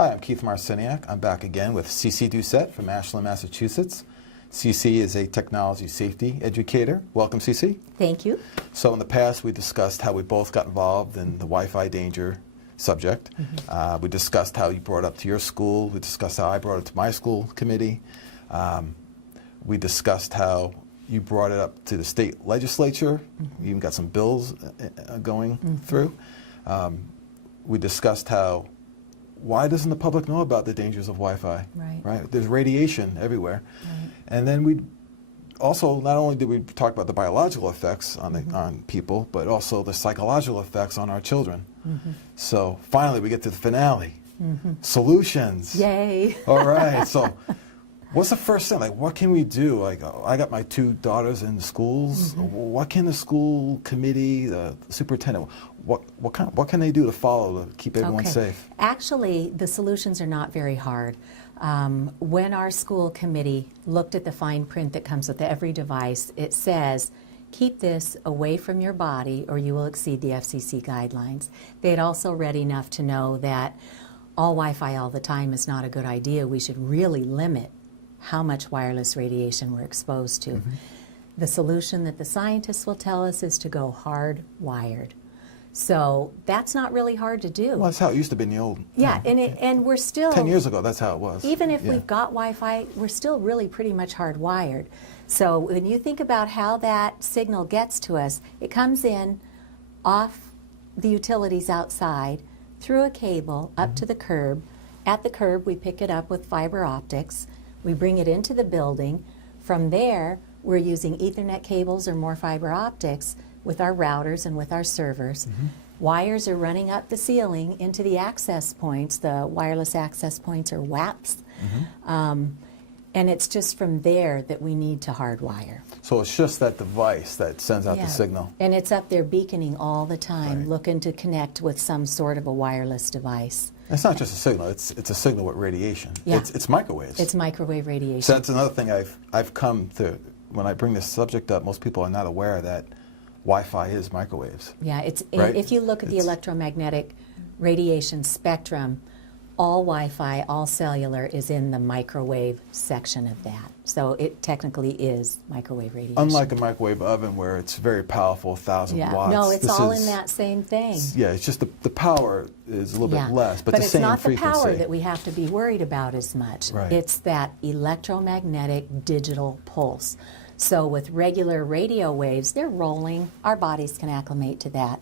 Hi, I'm Keith Marciniak. I'm back again with Cece Doucette from Ashland, Massachusetts. Cece is a technology safety educator. Welcome, Cece. Thank you. So in the past, we discussed how we both got involved in the Wi-Fi danger subject. We discussed how you brought it up to your school. We discussed how I brought it to my school committee. We discussed how you brought it up to the state legislature. You even got some bills going through. We discussed how, why doesn't the public know about the dangers of Wi-Fi? Right? There's radiation everywhere. And then we also, not only did we talk about the biological effects on people, but also the psychological effects on our children. So finally we get to the finale. Solutions. Yay. All right, so what's the first thing? Like, what can we do? Like, I got my two daughters in schools. What can the school committee, the superintendent, what can they do to follow to keep everyone safe? Actually, the solutions are not very hard. When our school committee looked at the fine print that comes with every device, it says, keep this away from your body or you will exceed the FCC guidelines. They had also read enough to know that all Wi-Fi all the time is not a good idea. We should really limit how much wireless radiation we're exposed to. The solution that the scientists will tell us is to go hardwired. So that's not really hard to do. Well, that's how it used to be in the old. Yeah, and we're still 10 years ago, that's how it was. Even if we've got Wi-Fi, we're still really pretty much hardwired. So when you think about how that signal gets to us, it comes in off the utilities outside, through a cable, up to the curb. At the curb, we pick it up with fiber optics. We bring it into the building. From there, we're using Ethernet cables or more fiber optics with our routers and with our servers. Wires are running up the ceiling into the access points, the wireless access points or WAPs. And it's just from there that we need to hardwire. So it's just that device that sends out the signal. And it's up there beaconing all the time, looking to connect with some sort of a wireless device. It's not just a signal, it's a signal with radiation. It's microwaves. It's microwave radiation. So that's another thing I've come to, when I bring this subject up, most people are not aware that Wi-Fi is microwaves. Yeah, if you look at the electromagnetic radiation spectrum, all Wi-Fi, all cellular is in the microwave section of that. So it technically is microwave radiation. Unlike a microwave oven where it's very powerful, 1,000 watts. No, it's all in that same thing. Yeah, it's just the power is a little bit less, but the same frequency. But it's not the power that we have to be worried about as much. It's that electromagnetic digital pulse. So with regular radio waves, they're rolling. Our bodies can acclimate to that.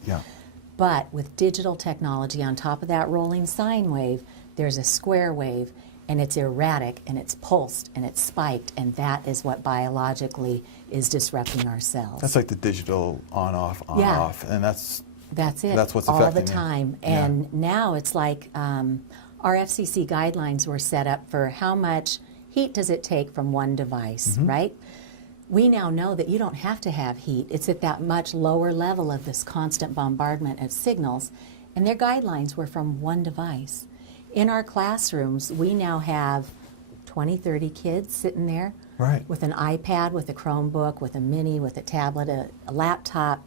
But with digital technology on top of that rolling sine wave, there's a square wave, and it's erratic, and it's pulsed, and it's spiked, and that is what biologically is disrupting our cells. That's like the digital on-off, on-off, and that's it. That's what's all affecting the time. And now it's like our FCC guidelines were set up for how much heat does it take from one device, right? We now know that you don't have to have heat. It's at that much lower level of this constant bombardment of signals, and their guidelines were from one device. In our classrooms, we now have 20, 30 kids sitting there with an iPad, with a Chromebook, with a mini, with a tablet, a laptop,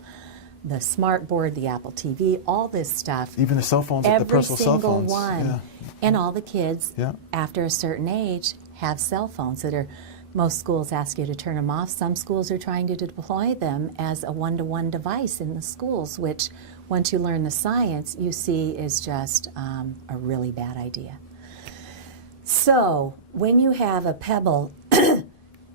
the smart board, the Apple TV, all this stuff. Even the cell phones, the personal cell phones. Every single one. And all the kids, after a certain age, have cell phones that are, most schools ask you to turn them off. Some schools are trying to deploy them as a one-to-one device in the schools, which once you learn the science, you see is just a really bad idea. So when you have a pebble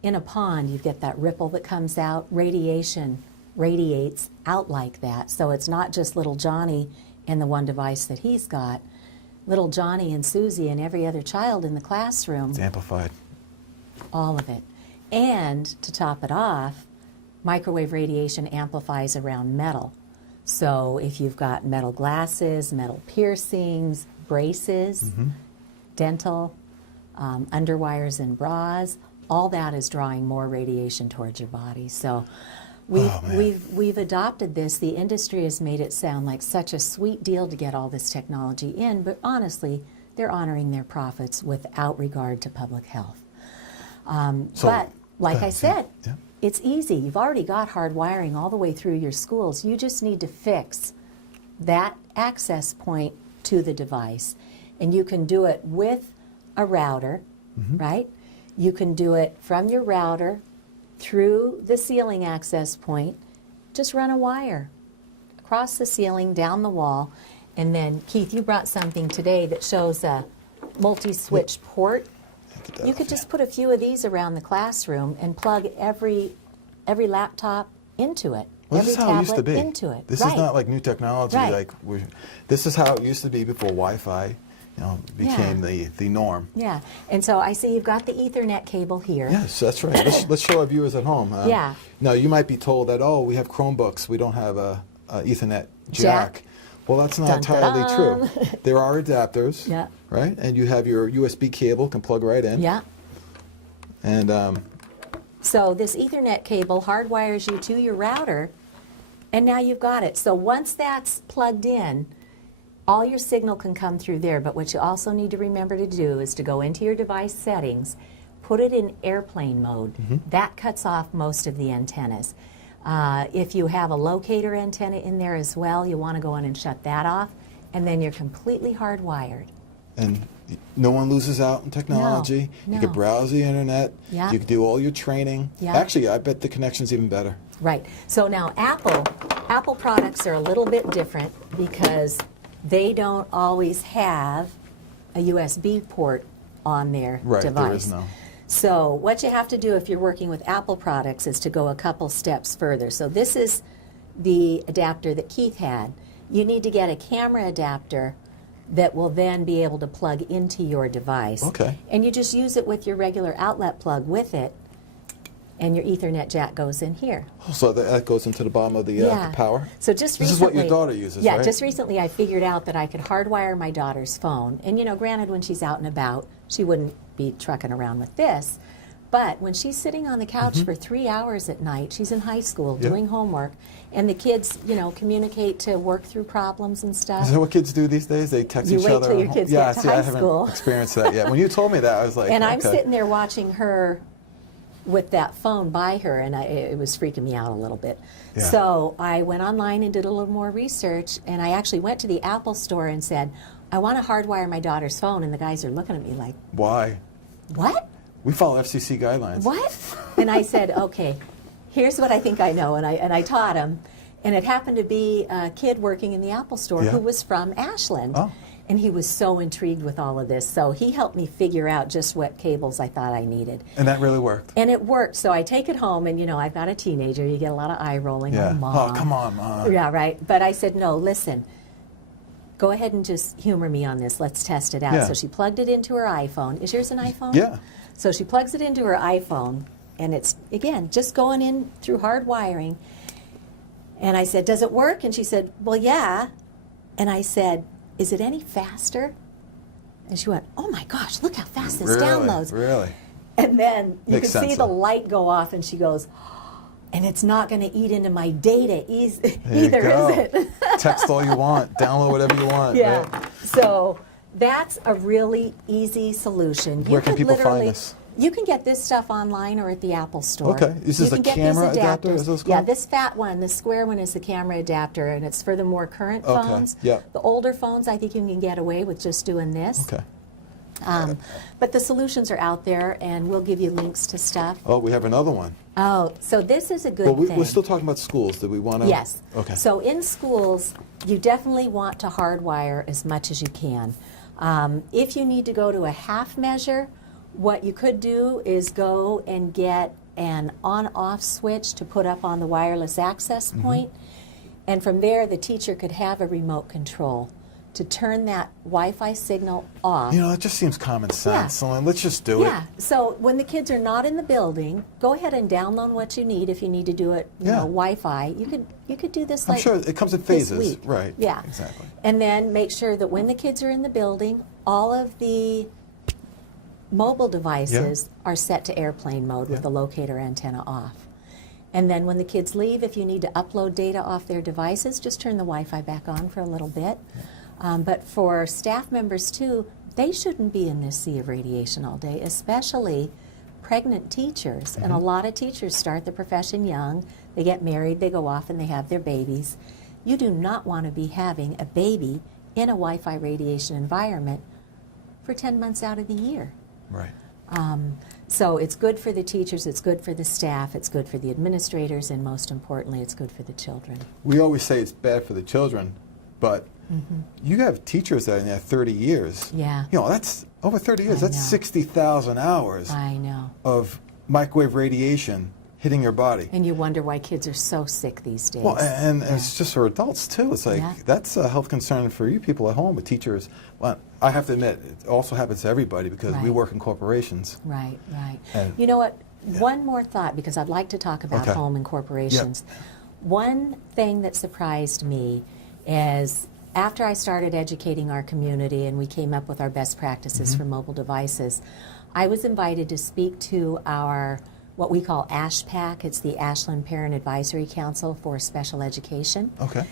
in a pond, you get that ripple that comes out. Radiation radiates out like that. So it's not just little Johnny and the one device that he's got. Little Johnny and Susie and every other child in the classroom. It's amplified. All of it. And to top it off, microwave radiation amplifies around metal. So if you've got metal glasses, metal piercings, braces, dental, underwires and bras, all that is drawing more radiation towards your body. So we've adopted this. The industry has made it sound like such a sweet deal to get all this technology in, but honestly, they're honoring their profits without regard to public health. But like I said, it's easy. You've already got hardwiring all the way through your schools. You just need to fix that access point to the device. And you can do it with a router, right? You can do it from your router through the ceiling access point. Just run a wire across the ceiling, down the wall. And then, Keith, you brought something today that shows a multi-switch port. You could just put a few of these around the classroom and plug every laptop into it. Well, every this is how it used to tablet be. into it. This Right. is not like new technology. Right. Like this is how it used to be before Wi-Fi, became the norm. Yeah, and so I see you've got the Ethernet cable here. Yes, that's right. Let's show our viewers at home. Yeah. Now you might be told that we have Chromebooks, we don't have a Ethernet jack. Well, that's not entirely true. There are adapters. Yeah. Right, and you have your USB cable can plug right in. Yeah. And so this Ethernet cable hardwires you to your router, and now you've got it. So once that's plugged in, all your signal can come through there, but what you also need to remember to do is to go into your device settings, put it in airplane mode. That cuts off most of the antennas. If you have a locator antenna in there as well, you want to go in and shut that off, and then you're completely hardwired. And no one loses out in technology. No. You can browse the internet. Yeah. You can do all your training. Yeah. Actually, I bet the connection's even better. Right. So now Apple products are a little bit different because they don't always have a USB port on their Right, device. there is no. So what you have to do if you're working with Apple products is to go a couple steps further. So this is the adapter that Keith had. You need to get a camera adapter that will then be able to plug into your device. Okay. And you just use it with your regular outlet plug with it, and your Ethernet jack goes in here. So that goes into the bottom of the power? So just This recently, is what your daughter uses, yeah, right? just recently I figured out that I could hardwire my daughter's phone. And granted, when she's out and about, she wouldn't be trucking around with this. But when she's sitting on the couch for 3 hours at night, she's in high school doing homework, and the kids, communicate to work through problems and stuff. Is that what kids do these days? They text You each wait other? till your kids yeah, get to see, high I haven't school. experienced that yet. When you told me that, I was like, And okay. I'm sitting there watching her with that phone by her, and it was freaking me out a little bit. Yeah. So I went online and did a little more research, and I actually went to the Apple store and said, I want to hardwire my daughter's phone, and the guys are looking at me like, Why? what? We follow FCC guidelines. What? And I said, okay, here's what I think I know, and I taught him. And it happened to be a kid working in the Apple store who was from Ashland. Oh. And he was so intrigued with all of this. So he helped me figure out just what cables I thought I needed. And that really worked. And it worked. So I take it home, and I've got a teenager. You get a lot of eye rolling. Yeah. Oh, Mom. Oh, come on, Mom. Yeah, right. But I said, no, listen. Go ahead and just humor me on this. Let's test it out. Yeah. So she plugged it into her iPhone. Is yours an iPhone? Yeah. So she plugs it into her iPhone, and it's, again, just going in through hard wiring. And I said, does it work? And she said, well, yeah. And I said, is it any faster? And she went, oh my gosh, look how fast this downloads. Really? And then you Makes could see sense, the though. light go off, and she goes, and it's not going to eat into my data There either, you go. is it? Text all you want. Download whatever you want. Yeah. Right? So that's a really easy solution. Where can could people find literally- this? You can get this stuff online or at the Apple Store. Okay. This is You a can get camera these adapter, is adapters. this Yeah, called? this fat one, the square one, is the camera adapter, and it's for the more current Okay, phones. yep. The older phones, I think you can get away with just doing this. Okay. But the solutions are out there, and we'll give you links to stuff. Oh, we have another one. Oh, so this is a good Well, thing. we're still talking about schools. Do we want to? Yes. Okay. So in schools, you definitely want to hardwire as much as you can. If you need to go to a half measure, what you could do is go and get an on-off switch to put up on the wireless access point. And from there, the teacher could have a remote control to turn that Wi-Fi signal off. It just seems common sense. Yeah. So let's just do it. Yeah, so when the kids are not in the building, go ahead and download what you need if you need to do it, Yeah. Wi-Fi. You could do this I'm like sure it comes in this phases. week. Right. Yeah. Exactly. And then make sure that when the kids are in the building, all of the mobile devices are set to airplane mode with Yeah. the locator antenna off. And then when the kids leave, if you need to upload data off their devices, just turn the Wi-Fi back on for a little bit. But for staff members too, they shouldn't be in this sea of radiation all day, especially pregnant teachers. And a lot of teachers start the profession young. They get married, they go off, and they have their babies. You do not want to be having a baby in a Wi-Fi radiation environment for 10 months out of the year. Right. So it's good for the teachers, it's good for the staff, it's good for the administrators, and most importantly, it's good for the children. We always say it's bad for the children, but you have teachers that are in there 30 years. Yeah. You know, that's over 30 years. I That's know. 60,000 hours I know. of microwave radiation hitting your body. And you wonder why kids are so sick these days. Well, and Yeah. it's just for adults too. It's like Yeah. that's a health concern for you people at home with teachers. Well, I have to admit, it also happens to everybody because we Right. work in corporations. Right, right. And- You know what? One more thought, because I'd like to talk about Okay. home and corporations. One thing that surprised me is after I started educating our community and we came up with our best practices for mobile devices, I was invited to speak to our what we call ASHPAC. It's the Ashland Parent Advisory Council for Special Education. Okay.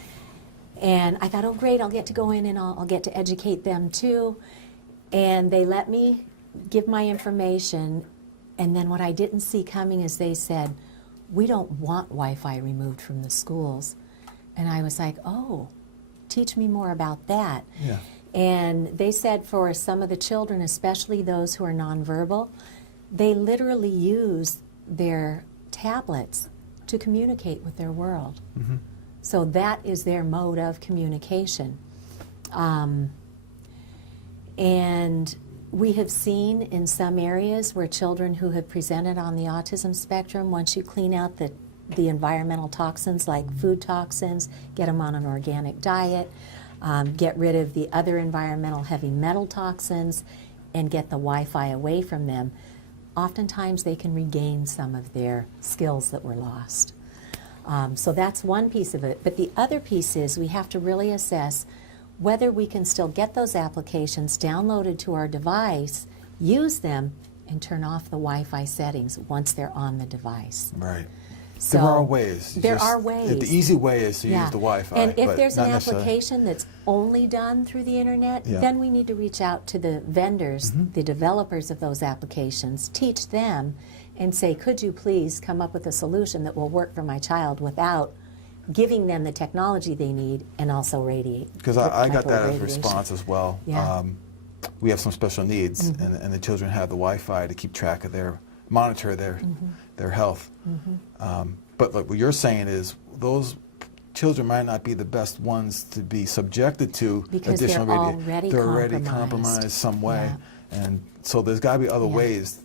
And I thought, oh, great, I'll get to go in and I'll get to educate them too. And they let me give my information. And then what I didn't see coming is they said, we don't want Wi-Fi removed from the schools. And I was like, oh, teach me more about that. Yeah. And they said for some of the children, especially those who are nonverbal, they literally use their tablets to communicate with their world. So that is their mode of communication. And we have seen in some areas where children who have presented on the autism spectrum, once you clean out the environmental toxins like food toxins, get them on an organic diet, get rid of the other environmental heavy metal toxins, and get the Wi-Fi away from them, oftentimes they can regain some of their skills that were lost. So that's one piece of it. But the other piece is we have to really assess whether we can still get those applications downloaded to our device, use them, and turn off the Wi-Fi settings once they're on the device. Right. So there are ways. There are ways. The easy way is to use the Wi-Fi. And if but there's not an necessarily- application that's only done through the internet, Yeah. then we need to reach out to the vendors, the developers of those applications, teach them, and say, could you please come up with a solution that will work for my child without giving them the technology they need and also radiate. Because I got that as a radiation. response as well. Yeah. We have some special needs, and the children have the Wi-Fi to keep track of monitor their health. But like what you're saying is those children might not be the best ones to be subjected to Because additional they're radiation. already already compromised. compromised some way. Yeah. And so there's got to be other Yeah. ways.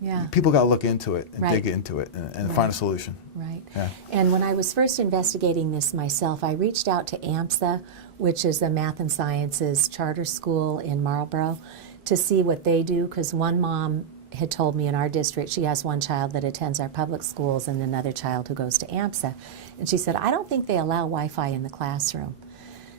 Yeah. People got to look into it and Right. dig into it and Right. find a solution. Right. Yeah. And when I was first investigating this myself, I reached out to AMSA, which is a math and sciences charter school in Marlboro, to see what they do, because one mom had told me in our district she has one child that attends our public schools and another child who goes to AMSA. And she said, I don't think they allow Wi-Fi in the classroom.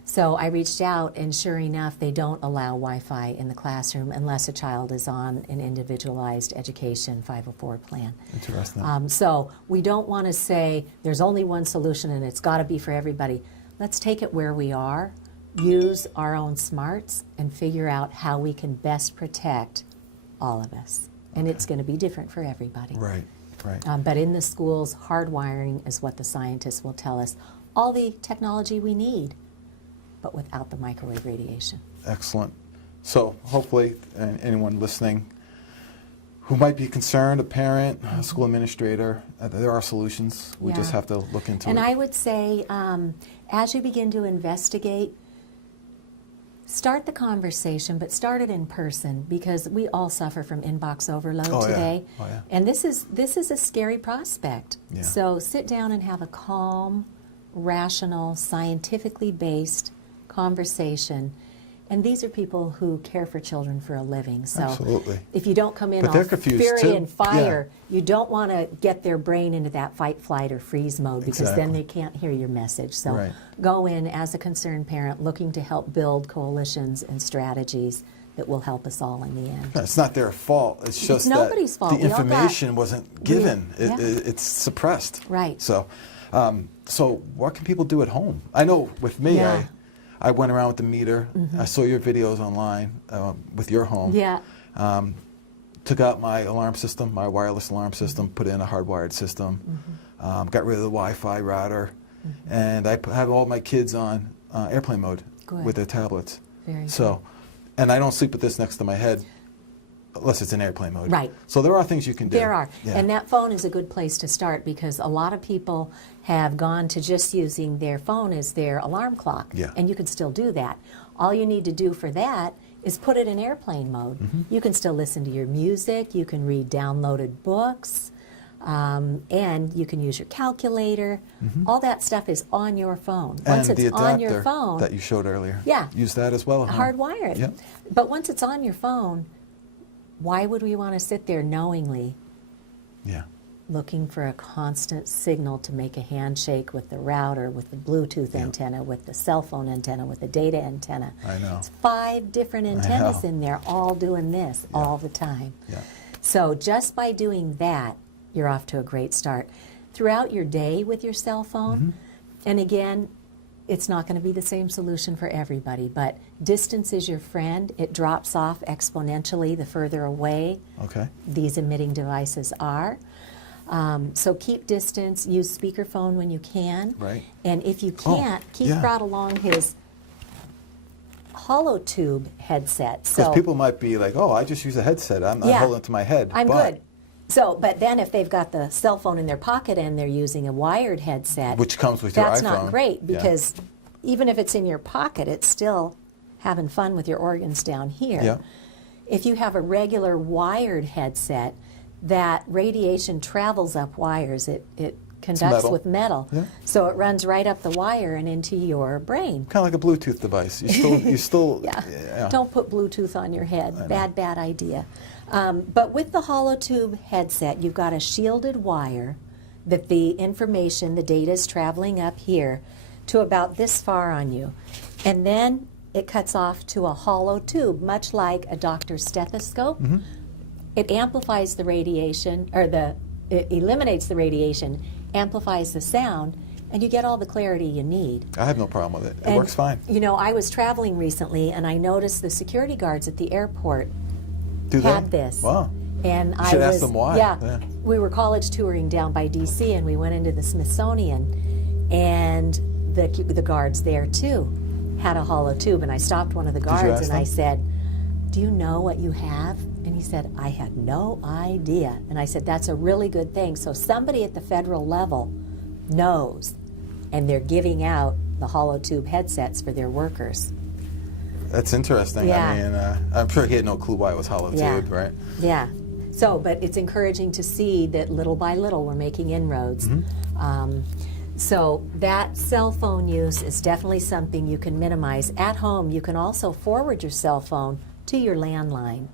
So I reached out, and sure enough, they don't allow Wi-Fi in the classroom unless a child is on an individualized education 504 plan. Interesting. So we don't want to say there's only one solution and it's got to be for everybody. Let's take it where we are, use our own smarts, and figure out how we can best protect all of us. And it's going to be different for everybody. Right, right. But in the schools, hardwiring is what the scientists will tell us. All the technology we need, but without the microwave radiation. Excellent. So hopefully anyone listening who might be concerned, a parent, a school administrator, there are solutions. We just Yeah. have to look into And it. I would say, as you begin to investigate, start the conversation, but start it in person, because we all suffer from inbox overload Oh, yeah. today. Oh, yeah. And this is a scary prospect. Yeah. So sit down and have a calm, rational, scientifically based conversation. And these are people who care for children for a living. So Absolutely. if you don't come in But they're all confused, fury too. and fire, you don't want to get their brain into that fight, flight, or freeze mode, because then Exactly. they can't hear your message. So Right. go in as a concerned parent looking to help build coalitions and strategies that will help us all in the end. It's not their fault. It's just nobody's that fault. the We all got- information wasn't given. Yeah. It's suppressed. Right. So, so what can people do at home? I know with me, Yeah. I went around with the meter. I saw your videos online with your home. Yeah. Took out my alarm system, my wireless alarm system, put in a hardwired system, got rid of the Wi-Fi router, and I have all my kids on airplane mode Good. with their tablets. Very So, And I don't sleep with this next to my head unless it's in airplane mode. Right. So there are things you can do. There are. Yeah. And that phone is a good place to start because a lot of people have gone to just using their phone as their alarm clock. Yeah. And you can still do that. All you need to do for that is put it in airplane mode. You can still listen to your music, you can read downloaded books, and you can use your calculator. All that stuff is on your phone. Once And the it's on your adapter phone, that you showed earlier. Yeah. Use that as well. Huh? hardwire it. Yep. But once it's on your phone, why would we want to sit there knowingly Yeah. looking for a constant signal to make a handshake with the router, with the Bluetooth antenna, with the cell phone antenna, with the data antenna? I know. It's 5 different antennas know. in there all doing this all the time. Yeah. So just by doing that, you're off to a great start. Throughout your day with your cell phone, and again, it's not going to be the same solution for everybody, but distance is your friend. It drops off exponentially the further away Okay. these emitting devices are. So keep distance, use speakerphone when you can. Right. And if you can't, Keith yeah. brought along his hollow tube headset. Because So people might be like, oh, I just use a headset. I'm not Yeah. holding it to my head. I'm but, good. So, but then if they've got the cell phone in their pocket and they're using a wired headset, Which comes with your that's iPhone. not great Yeah. because even if it's in your pocket, it's still having fun with your organs down here. Yeah. If you have a regular wired headset, that radiation travels up wires. It conducts metal. with metal. Yeah. So it runs right up the wire and into your brain. Kind of like a Bluetooth device. You still. Yeah. Don't put Bluetooth on your head. Bad idea. But with the hollow tube headset, you've got a shielded wire that the information, the data is traveling up here to about this far on you. And then it cuts off to a hollow tube, much like a doctor's stethoscope. It amplifies the radiation, or it eliminates the radiation, amplifies the sound, and you get all the clarity you need. I have no problem with it. It And, works fine. You know, I was traveling recently, and I noticed the security guards at the airport Do had they? this. Wow. And I should was, ask them why. Yeah, Yeah. we were college touring down by D.C. and we went into the Smithsonian, and the guards there too had a hollow tube. And I stopped one of the you guards ask and I them? said, "Do you know what you have?" And he said, "I had no idea." And I said, "That's a really good thing." So somebody at the federal level knows, and they're giving out the hollow tube headsets for their workers. That's interesting. Yeah. I mean, I'm sure he had no clue why it was hollow Yeah. tube, right? Yeah. So, but it's encouraging to see that little by little we're making inroads. So that cell phone use is definitely something you can minimize. At home, you can also forward your cell phone to your landline.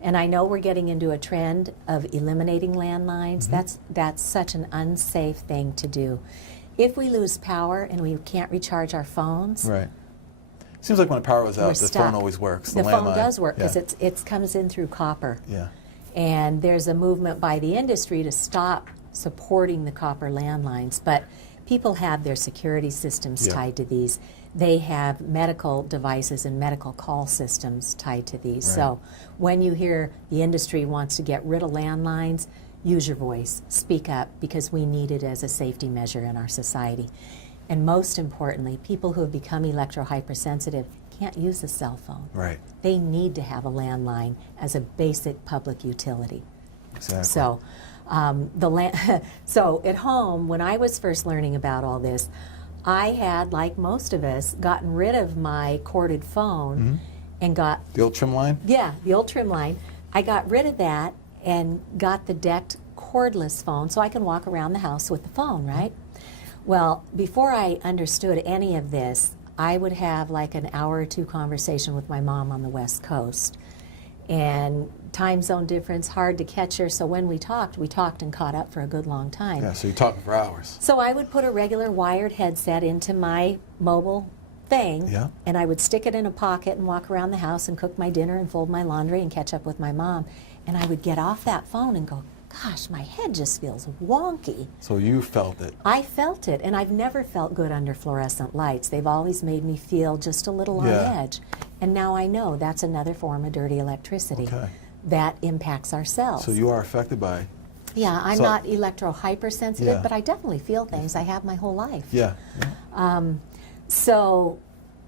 And I know we're getting into a trend of eliminating landlines. That's such an unsafe thing to do. If we lose power and we can't recharge our phones, Right. Seems like when the power was out, we're the stuck. phone always works. The phone landline. does work because Yeah. it comes in through copper. Yeah. And there's a movement by the industry to stop supporting the copper landlines. But people have their security systems Yeah. tied to these. They have medical devices and medical call systems tied to these. Right. So when you hear the industry wants to get rid of landlines, use your voice, speak up, because we need it as a safety measure in our society. And most importantly, people who have become electrohypersensitive can't use a cell phone. Right. They need to have a landline as a basic public utility. Exactly. So, so at home, when I was first learning about all this, I had, like most of us, gotten rid of my corded phone and got, The old trim line? yeah, the old trim line. I got rid of that and got the decked cordless phone so I can walk around the house with the phone, right? Well, before I understood any of this, I would have like an hour or two conversation with my mom on the West Coast. And time zone difference, hard to catch her. So when we talked and caught up for a good long time. Yeah, so you're talking for hours. So I would put a regular wired headset into my mobile thing, Yeah. and I would stick it in a pocket and walk around the house and cook my dinner and fold my laundry and catch up with my mom. And I would get off that phone and go, gosh, my head just feels wonky. So you felt it. I felt it, and I've never felt good under fluorescent lights. They've always made me feel just a little on Yeah. edge. And now I know that's another form of dirty electricity Okay. that impacts our cells. So you are affected by. Yeah, I'm So- not electro-hypersensitive, Yeah. but I definitely feel things. I have my whole life. Yeah. So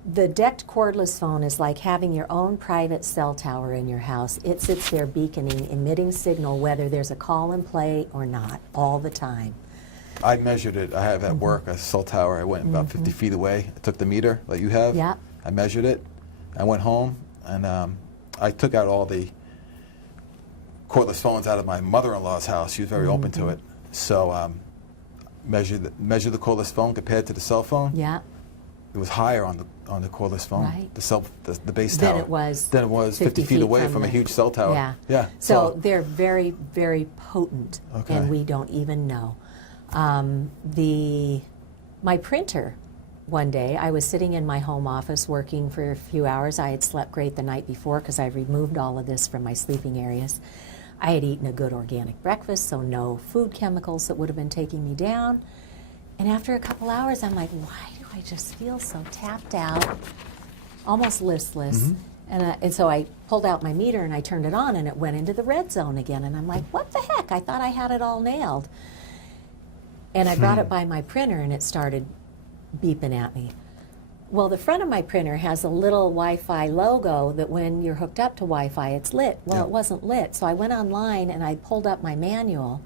The decked cordless phone is like having your own private cell tower in your house. It sits there beaconing, emitting signal whether there's a call in play or not, all the time. I measured it. I have at work a cell tower. I went about 50 feet away. I took the meter that you have. Yeah. I measured it. I went home and I took out all the cordless phones out of my mother-in-law's house. She was very open to it. So measure the cordless phone compared to the cell phone. Yeah. It was higher on the cordless phone, Right. the base tower. Than it was 50 feet away from a the- huge cell tower. Yeah. Yeah. So they're very, very potent, Okay. and we don't even know. My printer, one day, I was sitting in my home office working for a few hours. I had slept great the night before because I removed all of this from my sleeping areas. I had eaten a good organic breakfast, so no food chemicals that would have been taking me down. And after a couple hours, I'm like, why do I just feel so tapped out, almost listless? And so I pulled out my meter and I turned it on and it went into the red zone again. And I'm like, what the heck? I thought I had it all nailed. And I brought it by my printer and it started beeping at me. Well, the front of my printer has a little Wi-Fi logo that when you're hooked up to Wi-Fi, it's lit. Well, it wasn't lit. So I went online and I pulled up my manual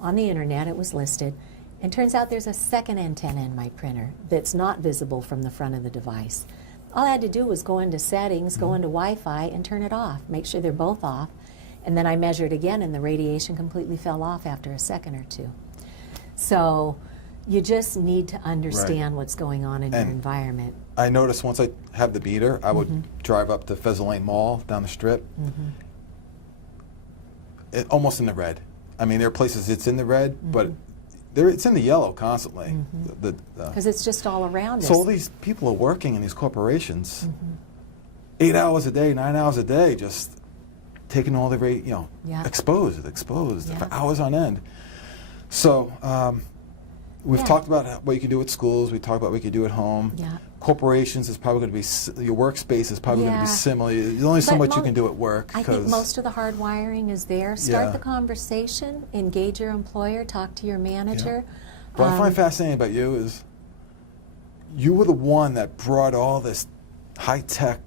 on the internet. It was listed. And turns out there's a second antenna in my printer that's not visible from the front of the device. All I had to do was go into settings, go into Wi-Fi, and turn it off. Make sure they're both off. And then I measured again, and the radiation completely fell off after a second or two. So you just need to understand what's going on in your environment. I noticed once I have the meter, I would drive up to Pheasant Lane Mall down the strip. Almost in the red. I mean, there are places it's in the red, but it's in the yellow constantly. Because it's just all around us. So all these people are working in these corporations, 8 hours a day, 9 hours a day, just taking all the exposed for hours on end. So we've talked about what you can do at schools. We talked about what you can do at home. Yeah. Corporations is probably going to be, your workspace is probably going to be similar. There's only so much you can do at work. I think most of the hardwiring is there. Start the conversation, engage your employer, talk to your manager. What I find fascinating about you is you were the one that brought all this high-tech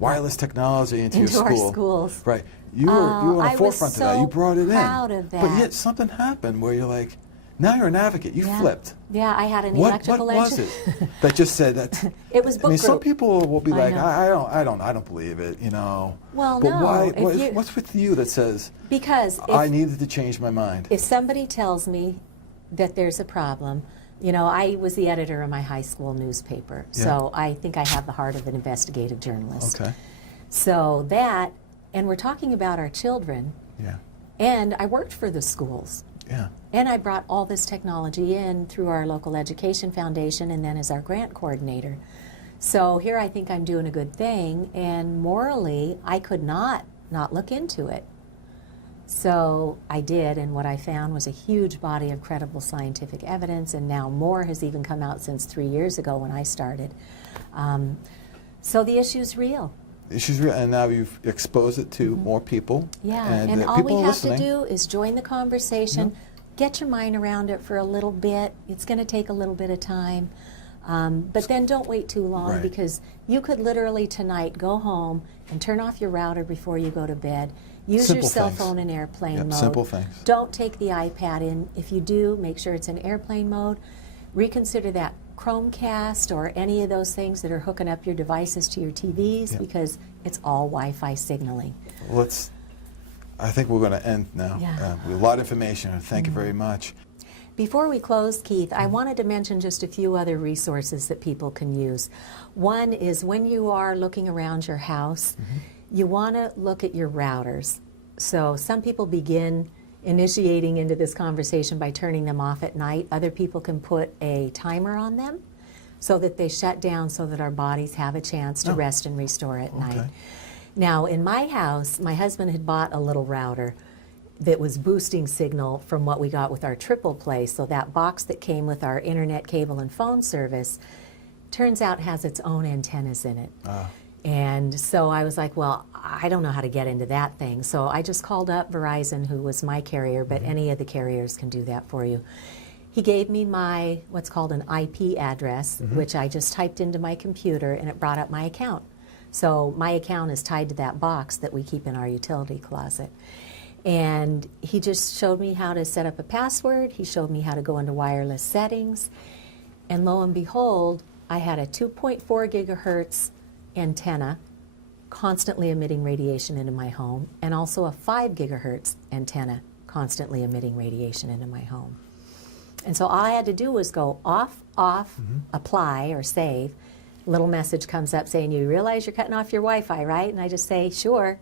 wireless technology into your school. Our schools. Right. You were on the forefront of that. You brought it in. Proud of that. But yet something happened where you're like, now you're an advocate. You flipped. Yeah, I had an electrical engineer. What was it that just said that? It was book I mean, group. some people will be like, know. I don't believe it, you know. Well, but no. why? What's with you that says? Because I needed to change my mind. If somebody tells me that there's a problem, you know, I was the editor of my high school newspaper, so I think I have the heart of an investigative journalist. Okay. So that, and we're talking about our children. Yeah. And I worked for the schools. Yeah. And I brought all this technology in through our local education foundation and then as our grant coordinator. So here I think I'm doing a good thing, and morally I could not look into it. So I did, and what I found was a huge body of credible scientific evidence, and now more has even come out since 3 years ago when I started. So the issue's real. And now you've exposed it to more people. Yeah, and all people we are have listening. to do is join the conversation, get your mind around it for a little bit. It's going to take a little bit of time. But then don't wait too long, because you could literally tonight go home and turn off your router before you go to bed. Use your cell phone in airplane mode. Simple things. Don't take the iPad in. If you do, make sure it's in airplane mode. Reconsider that Chromecast or any of those things that are hooking up your devices to your TVs, because it's all Wi-Fi signaling. I think we're going to end now. Yeah. We have a lot of information. Thank you very much. Before we close, Keith, I wanted to mention just a few other resources that people can use. One is when you are looking around your house, you want to look at your routers. So some people begin initiating into this conversation by turning them off at night. Other people can put a timer on them so that they shut down so that our bodies have a chance to rest and restore at night. Now, in my house, my husband had bought a little router that was boosting signal from what we got with our triple play. So that box that came with our internet, cable, and phone service turns out has its own antennas in it. And so I was like, well, I don't know how to get into that thing. So I just called up Verizon, who was my carrier, but any of the carriers can do that for you. He gave me my, what's called an IP address, which I just typed into my computer, and it brought up my account. So my account is tied to that box that we keep in our utility closet. And he just showed me how to set up a password. He showed me how to go into wireless settings. And lo and behold, I had a 2.4 gigahertz antenna constantly emitting radiation into my home, and also a 5 gigahertz antenna constantly emitting radiation into my home. And so all I had to do was go off, apply or save. Little message comes up saying, you realize you're cutting off your Wi-Fi, right? And I just say, sure.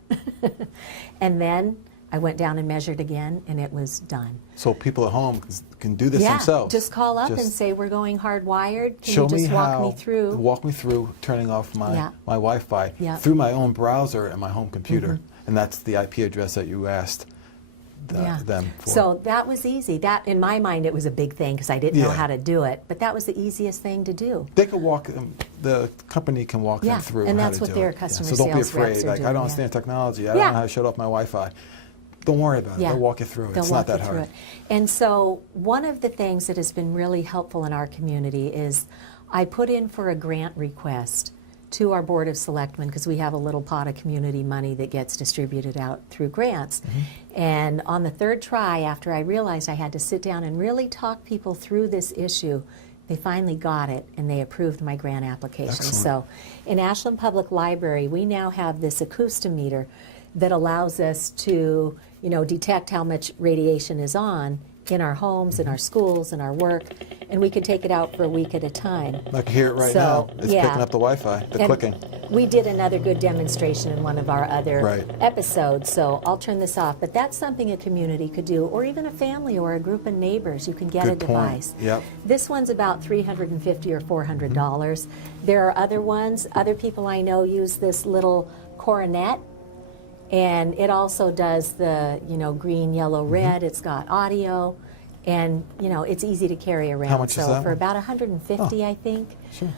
And then I went down and measured again, and it was done. So people at home can do this themselves. Just call up and say, we're going hardwired. Can show you just me walk me through turning off my Wi-Fi through my own browser and my home computer. And that's the IP address that you asked them for. So that was easy. That, in my mind, it was a big thing because I didn't know how to do it. But that was the easiest thing to do. They could walk, the company can walk them through and how that's to what do their it. customer So don't be sales reps afraid. are Like, doing, I don't understand technology. I don't know how to shut off my Wi-Fi. Don't worry about it. They'll walk you through it. It's not that hard. And so one of the things that has been really helpful in our community is I put in for a grant request to our Board of Selectmen, because we have a little pot of community money that gets distributed out through grants. And on the third try, after I realized I had to sit down and really talk people through this issue, they finally got it, and they approved my grant application. Excellent. So in Ashland Public Library, we now have this acoustimeter that allows us to, detect how much radiation is on in our homes, in our schools, in our work, and we can take it out for a week at a time. I can hear it right now. It's picking up the Wi-Fi, the clicking. We did another good demonstration in one of our other episodes, so I'll turn this off. But that's something a community could do, or even a family or a group of neighbors. You can get a device. Yep. This one's about $350 or $400. There are other ones. Other people I know use this little coronet. And it also does the, green, yellow, red. It's got audio, and it's easy to carry around. How much so is that for one? about $150, I think. Sure.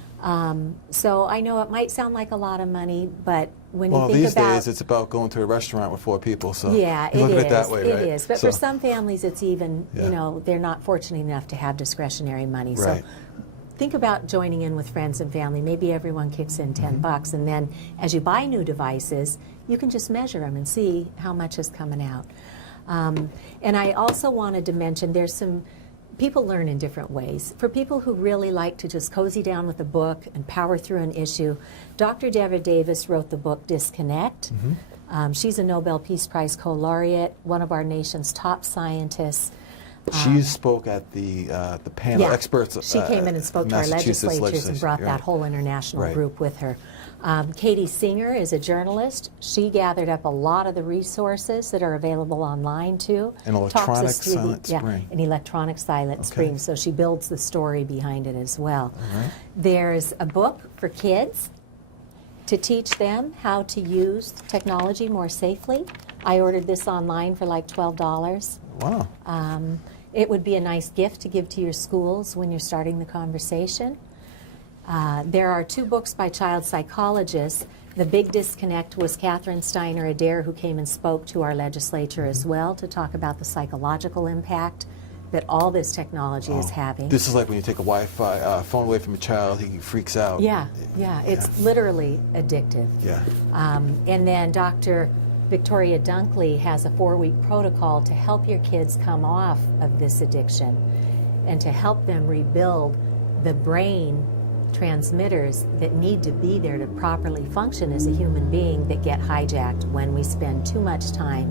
So I know it might sound like a lot of money, but when you think these about days it's about going to a restaurant with 4 people. So yeah, you look at it that way, right? It is. But for some families, it's even they're not fortunate enough to have discretionary money. Right. So think about joining in with friends and family. Maybe everyone kicks in $10, and then as you buy new devices, you can just measure them and see how much is coming out. And I also wanted to mention there's some people learn in different ways. For people who really like to just cozy down with a book and power through an issue, Dr. Deborah Davis wrote the book Disconnect. She's a Nobel Peace Prize co-laureate, one of our nation's top scientists. She spoke at the panel experts. She came in and spoke to our legislatures and brought that whole international group with her. Katie Singer is a journalist. She gathered up a lot of the resources that are available online too. An electronic silent spring. An electronic silent spring. So she builds the story behind it as well. There's a book for kids to teach them how to use technology more safely. I ordered this online for like $12. Wow. It would be a nice gift to give to your schools when you're starting the conversation. There are 2 books by child psychologists. The big disconnect was Catherine Steiner Adair, who came and spoke to our legislature as well to talk about the psychological impact that all this technology is having. This is like when you take a Wi-Fi phone away from a child, he freaks out. Yeah, it's literally addictive. Yeah. And then Dr. Victoria Dunkley has a 4-week protocol to help your kids come off of this addiction and to help them rebuild the brain transmitters that need to be there to properly function as a human being that get hijacked when we spend too much time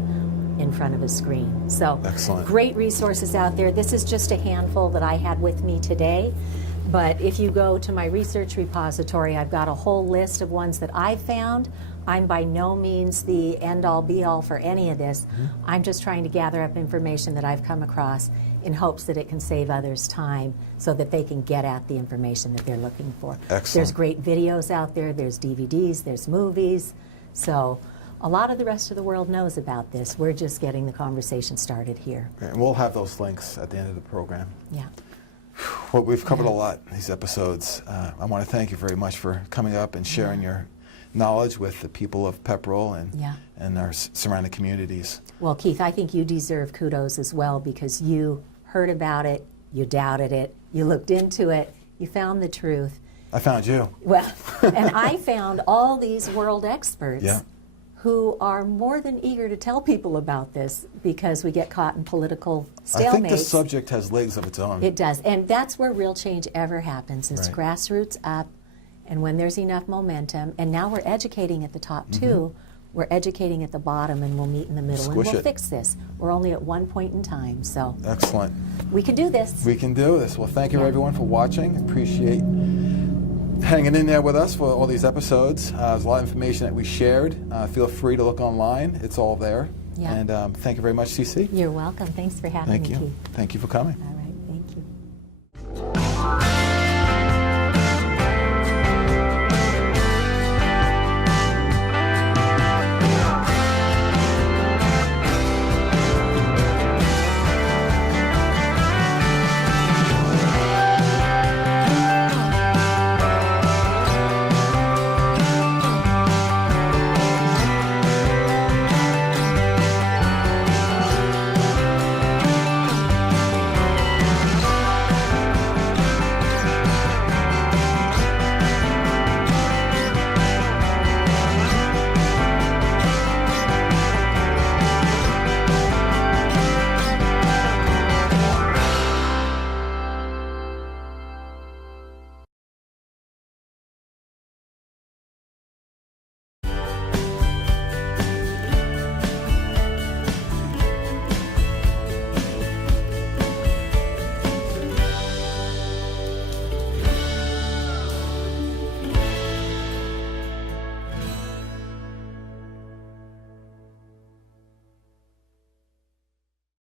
in front of a screen. So excellent. Great resources out there. This is just a handful that I had with me today. But if you go to my research repository, I've got a whole list of ones that I found. I'm by no means the end-all be-all for any of this. I'm just trying to gather up information that I've come across in hopes that it can save others time so that they can get at the information that they're looking for. Excellent. There's great videos out there, there's DVDs, there's movies. So a lot of the rest of the world knows about this. We're just getting the conversation started here. And we'll have those links at the end of the program. Yeah. Well, we've covered a lot in these episodes. I want to thank you very much for coming up and sharing your knowledge with the people of Pepperell and our surrounding communities. Well, Keith, I think you deserve kudos as well because you heard about it, you doubted it, you looked into it, you found the truth. I found you. Well, and I found all these world experts Yeah. who are more than eager to tell people about this because we get caught in political stalemates. I think the subject has legs of its own. It does, and that's where real change ever happens. It's Right. grassroots up, and when there's enough momentum, and now we're educating at the top too, we're educating at the bottom, and we'll meet in the middle, and Squish we'll it. fix this. We're only at one point in time, so Excellent. we can do this. We can do this. Well, thank you Yeah. everyone for watching. Appreciate hanging in there with us for all these episodes. There's a lot of information that we shared. Feel free to look online. It's all there. Yeah. And thank you very much, Cece. You're welcome. Thanks for having Thank me, you. Keith. Thank you for coming. All